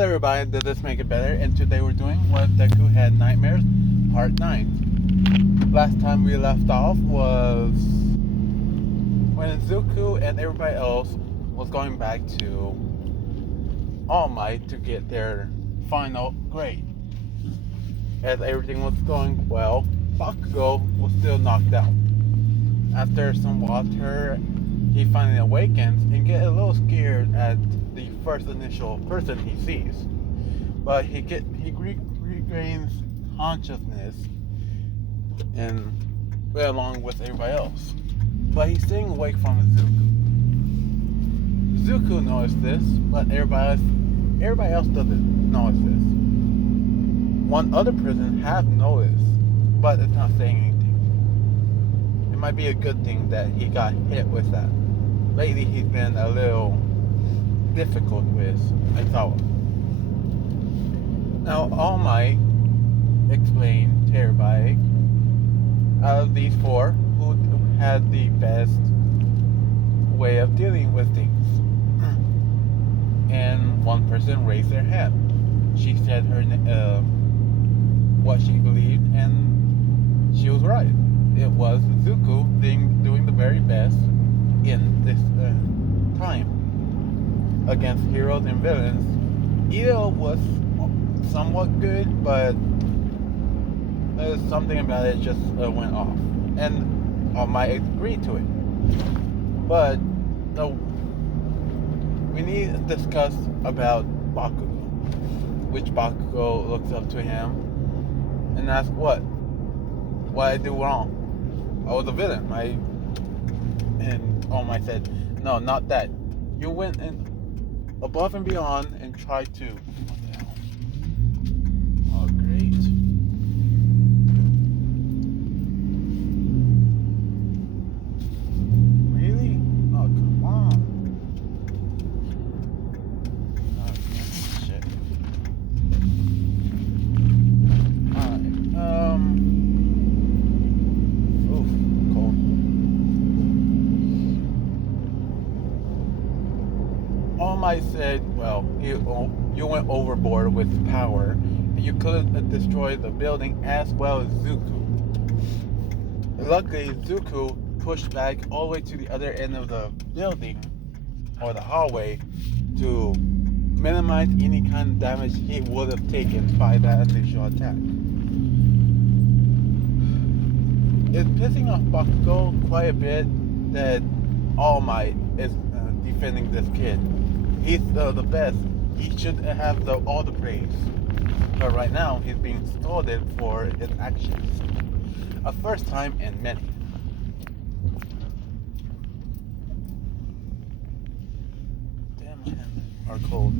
Hello everybody, did this make it better? And today we're doing What Deku Had Nightmares, Part 9. Last time we left off was when Zuko and everybody else was going back to All Might to get their final grade. As everything was going well, Bakugo was still knocked out. After some water, he finally awakens and gets a little scared at the first initial person he sees. But he regains consciousness and along with everybody else. But he's staying awake from Zuko. Zuko noticed this, but everybody else doesn't notice this. One other person has noticed, but it's not saying anything. It might be a good thing that he got hit with that. Lately he's been a little difficult with Aizawa. Now All Might explained to everybody out of these four who had the best way of dealing with things. And one person raised their hand. She said her what she believed, and she was right. It was Zuko doing the very best in this time against heroes and villains. Ito was somewhat good, but there's something about it just went off, and I might agree to it. But we need to discuss about Bakugo. Which Bakugo looks up to him and asks what I do wrong. I was a villain, right? And All Might said, no, not that. You went above and beyond and tried to. What the hell? Oh, great. Really? Oh, come on. Oh, shit. Alright. Oof, cold. All Might said, well, you went overboard with power, and you could have destroyed the building as well as Zuko. Luckily, Zuko pushed back all the way to the other end of the building, or the hallway, to minimize any kind of damage he would have taken by that initial attack. It's pissing off Bakugo quite a bit that All Might is defending this kid. He's the best. He should have all the praise. But right now, he's being scolded for his actions. A first time in many. Damn, my hands are cold.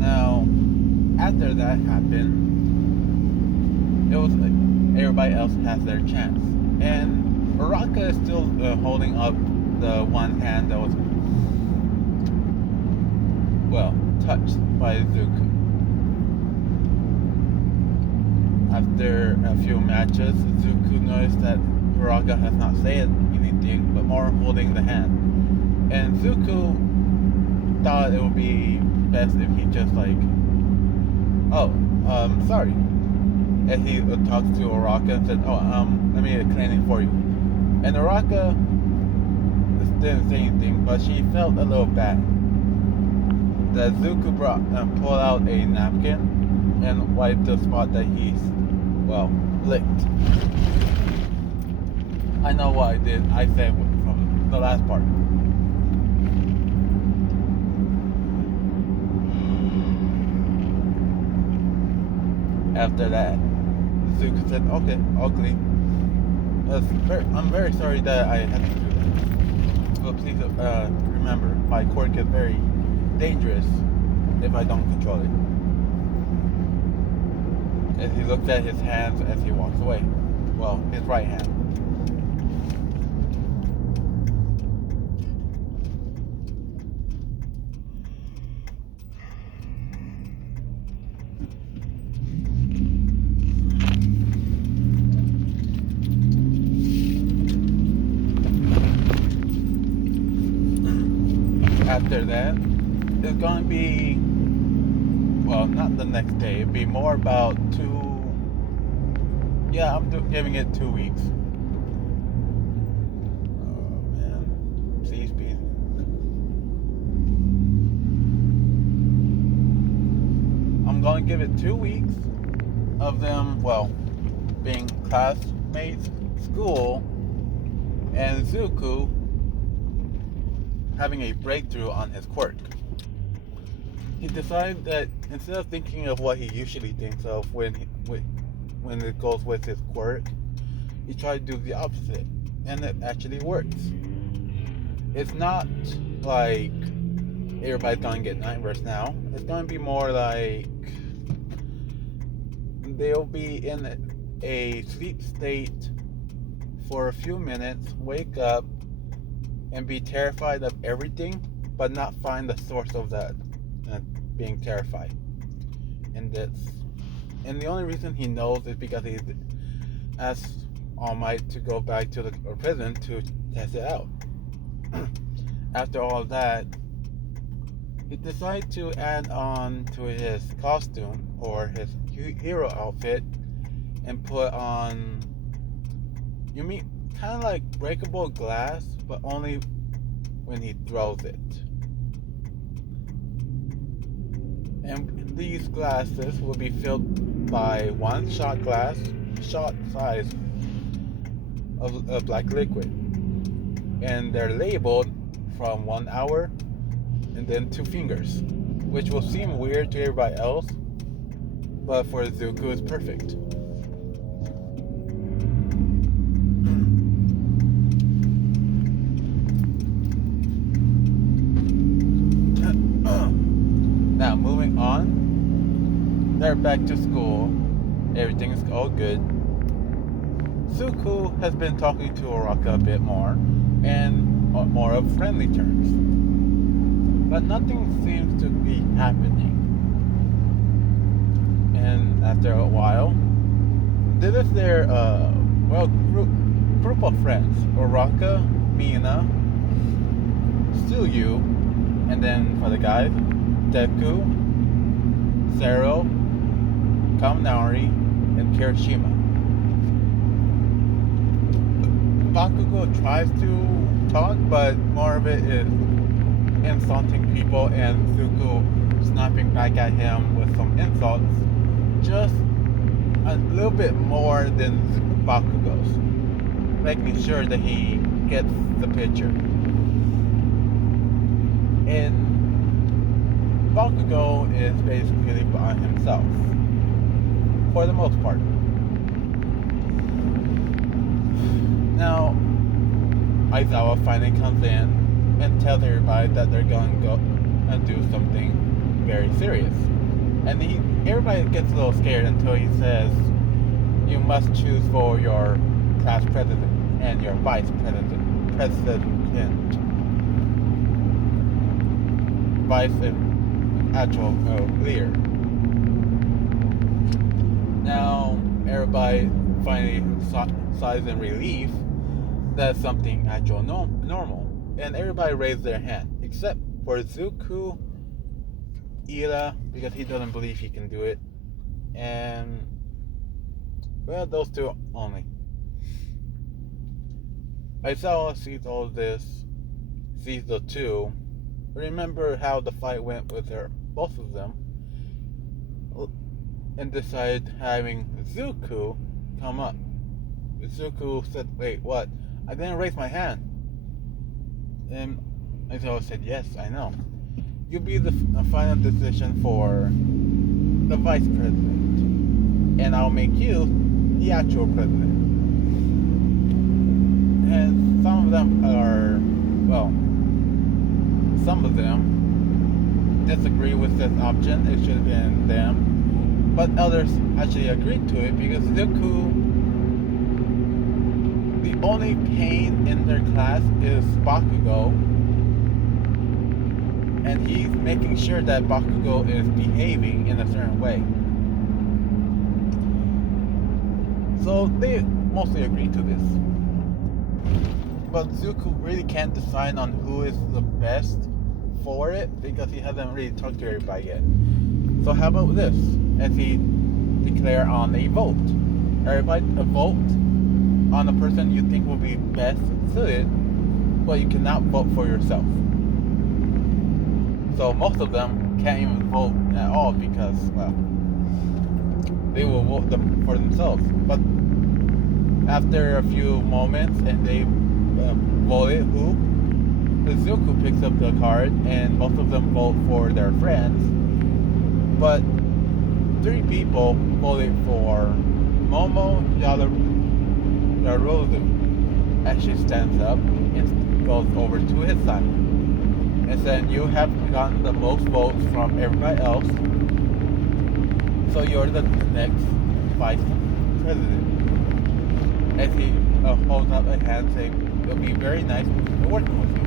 Now, after that happened, it was like everybody else has their chance. And Baraka is still holding up the one hand that was, well, touched by Zuko. After a few matches, Zuko noticed that Baraka has not said anything, but more holding the hand. And Zuko thought it would be best if he just sorry. And he talks to Araka and said, let me clean it for you. And Araka didn't say anything, but she felt a little bad. That Zuko pulled out a napkin and wiped the spot that he's, licked. I know what I did. I said from the last part. After that, Zuko said, okay, I'll clean. I'm very sorry that I had to do that. But please remember, my quirk is very dangerous if I don't control it. And he looks at his hands as he walks away. Well, his right hand. after that, it's gonna be, well, not the next day. It'd be more about yeah, giving it 2 weeks. Oh man, please be. I'm gonna give it 2 weeks of them, well, being classmates, school, and Zuku having a breakthrough on his quirk. He decided that instead of thinking of what he usually thinks of when it goes with his quirk, he tried to do the opposite, and it actually works. It's not like everybody's gonna get nightmares now. It's gonna be more like they'll be in a sleep state for a few minutes, wake up, and be terrified of everything, but not find the source of that being terrified. And the only reason he knows is because he asked All Might to go back to the prison to test it out. After all that, he decided to add on to his costume or his hero outfit and put on, you mean, kind of like breakable glass, but only when he throws it. And these glasses will be filled by one shot size of black liquid. And they're labeled from 1 hour and then 2 fingers, which will seem weird to everybody else, but for Zuko it's perfect. Now moving on, they're back to school. Everything is all good. Zuko has been talking to Oraka a bit more, and more of friendly terms. But nothing seems to be happening. And after a while, this is their group of friends: Oraka, Mina, Suyu, and then for the guys, Deku, Zero, Kaminari, and Kirishima. Bakugo tries to talk, but more of it is insulting people and Zuko snapping back at him with some insults, just a little bit more than Bakugo's, making sure that he gets the picture. And Bakugo is basically by himself, for the most part. Now, Aizawa finally comes in and tells everybody that they're going to go and do something very serious. And everybody gets a little scared until he says, you must choose for your class president and your vice president. Vice and actual leader. Now, everybody finally sighs in relief that something actual normal. And everybody raised their hand, except for Zuko, Ira, because he doesn't believe he can do it, and, well, those two only. Aizawa sees all of this, sees the two, remember how the fight went with both of them, and decided having Zuko come up. Zuko said, wait, what? I didn't raise my hand. And Aizawa said, yes, I know. You'll be the final decision for the vice president, and I'll make you the actual president. And some of them are, well, some of them disagree with this option. It should have been them, but others actually agreed to it because Zuko, the only pain in their class is Bakugo, and he's making sure that Bakugo is behaving in a certain way. So they mostly agree to this. But Zuko really can't decide on who is the best forward it because he hasn't really talked to everybody yet. So how about this? As he declare on a vote. Everybody vote on the person you think will be best suited, but you cannot vote for yourself. So most of them can't even vote at all because, well, they will vote them for themselves. But after a few moments and they voted who, Zuko picks up the card and most of them vote for their friends. But 3 people voted for Momo Yarozu. As she stands up and goes over to his side and said, "You have gotten the most votes from everybody else, so you're the next vice president." As he holds up a hand saying, "It'll be very nice working with you."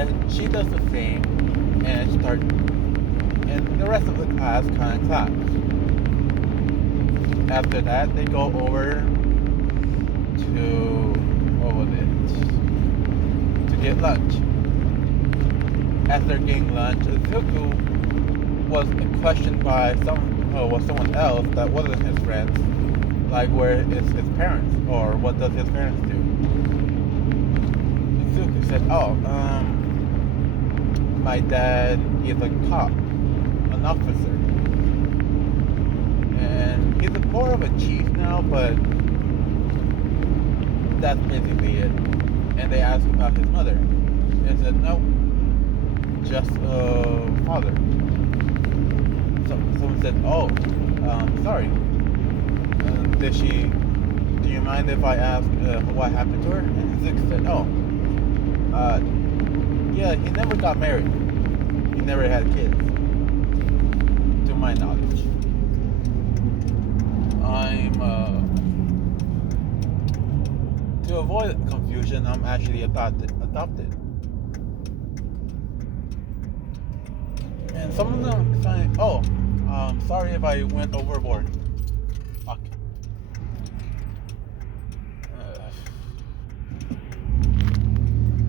And she does the same and the rest of the class kind of claps. After that, they go over to, to get lunch. After getting lunch, Zuko was questioned by someone else that wasn't his friends, like where is his parents or what does his parents do. Zuko said, my dad is a cop, an officer, and he's more of a chief now, but that's basically it. And they asked about his mother, and he said, "No, just a father." So someone said, sorry. Do you mind if I ask what happened to her? And Zuko said, yeah, he never got married. He never had kids, to my knowledge. To avoid confusion, I'm actually adopted. And some of them saying, sorry if I went overboard. Fuck.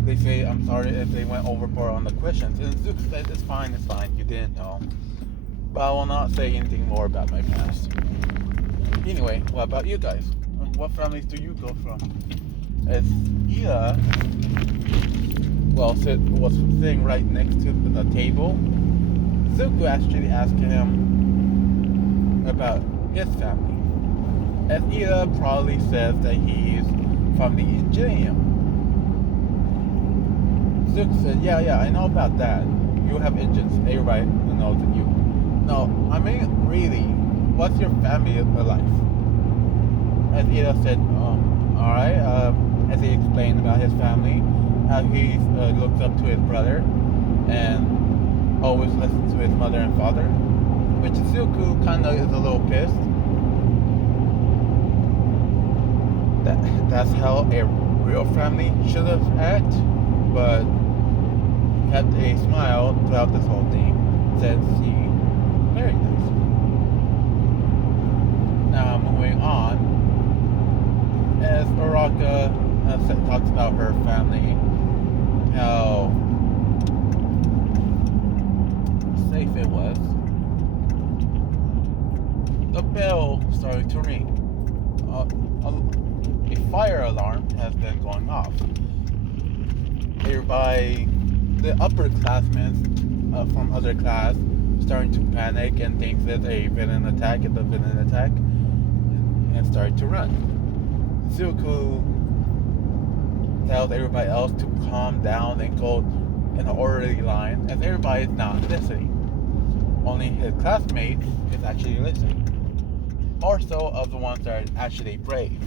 They say, I'm sorry if they went overboard on the questions. And Zuko said, it's fine, you didn't know. But I will not say anything more about my past. Anyway, what about you guys? What families do you go from? As Ida was sitting right next to the table, Zuko actually asked him about his family. As Ida probably says that he's from the Ingenium. Zuko said, yeah, I know about that. You have engines. Everybody knows that you. No, I mean, really, what's your family like? As Ida said, alright, as he explained about his family, how he looks up to his brother and always listens to his mother and father, which Zuko kind of is a little pissed. That's how a real family should have acted, but kept a smile throughout this whole thing. Said, "See, very nice." Now moving on, as Uraka talks about her family, how safe it was, the bell started to ring. A fire alarm has been going off. Everybody, the upperclassmen from other class, starting to panic and think that a villain attack and started to run. Zuko tells everybody else to calm down and go in an orderly line, and everybody is not listening. Only his classmates is actually listening. Also, of the ones that are actually brave.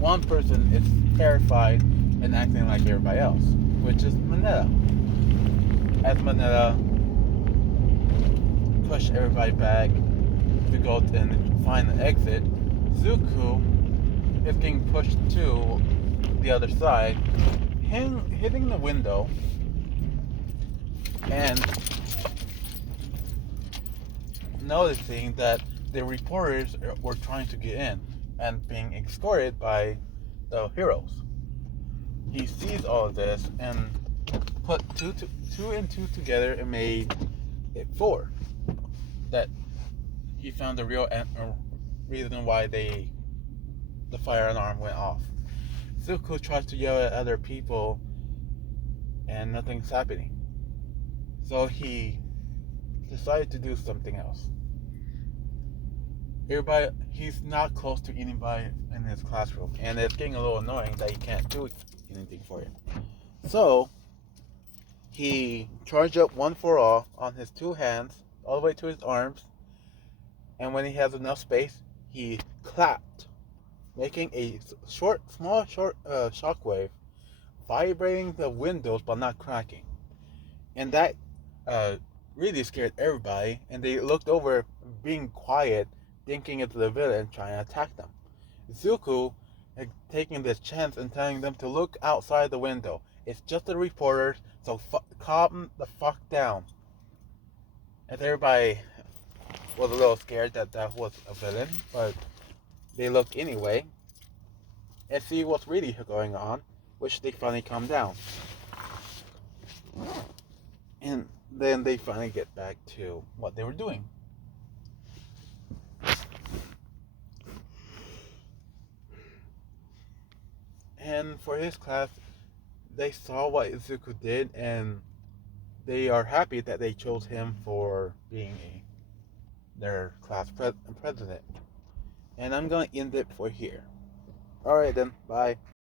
One person is terrified and acting like everybody else, which is Mineta. As Mineta pushed everybody back to go and find an exit, Zuko is getting pushed to the other side, hitting the window, and noticing that the reporters were trying to get in and being escorted by the heroes. He sees all of this and put two and two together and made it four. That he found the real reason why the fire alarm went off. Zuko tries to yell at other people and nothing's happening. So he decided to do something else. Everybody, he's not close to anybody in his classroom, and it's getting a little annoying that he can't do anything for it. So he charged up one for all on his two hands, all the way to his arms, and when he has enough space, he clapped, making a small shockwave, vibrating the windows but not cracking. And that uh, really scared everybody, and they looked over, being quiet, thinking it's the villain trying to attack them. Zuko had taken this chance and telling them to look outside the window. It's just the reporters, so calm the fuck down. And everybody was a little scared that that was a villain, but they looked anyway and see what's really going on, which they finally calm down. And then they finally get back to what they were doing. And for his class, they saw what Izuku did, and they are happy that they chose him for being their class president. And I'm going to end it for here. Alright then, bye.